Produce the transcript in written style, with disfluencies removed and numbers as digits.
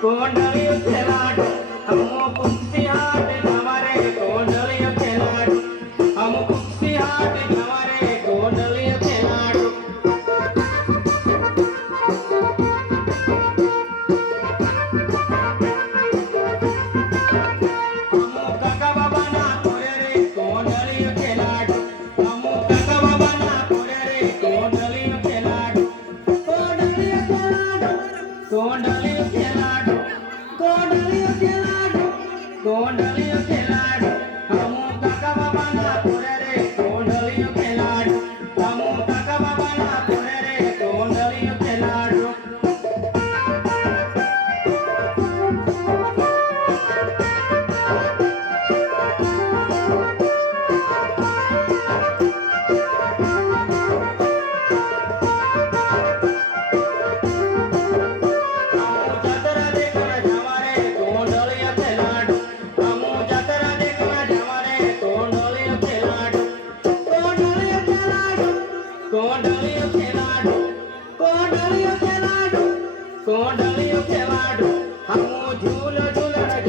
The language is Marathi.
कोंडलियो खेलाडू हम कुस्ती हाट हमारे कोंडलियो खेलाडू हम कुस्ती हाट हमारे कोंडलियो खेलाडू हम काका बाबा ना पुरे रे कोंडलियो खेलाडू हम काका बाबा ना पुरे रे कोंडलियो खेलाडू कोंडलियो खेलाडू कोंडलियो खेलाडू कोंडलियो खेलाडू कोंडलियो खेलाडू हम काका बाबा ना पुरे रे कोंडलियो खेलाडू हम काका बाबा ना पुरे रे कोंडलियो खेलाडू कोंडलियो खेलाडू कोंडलियो खेलाडू कोंडलियो खेलाडू हम झूल झूलन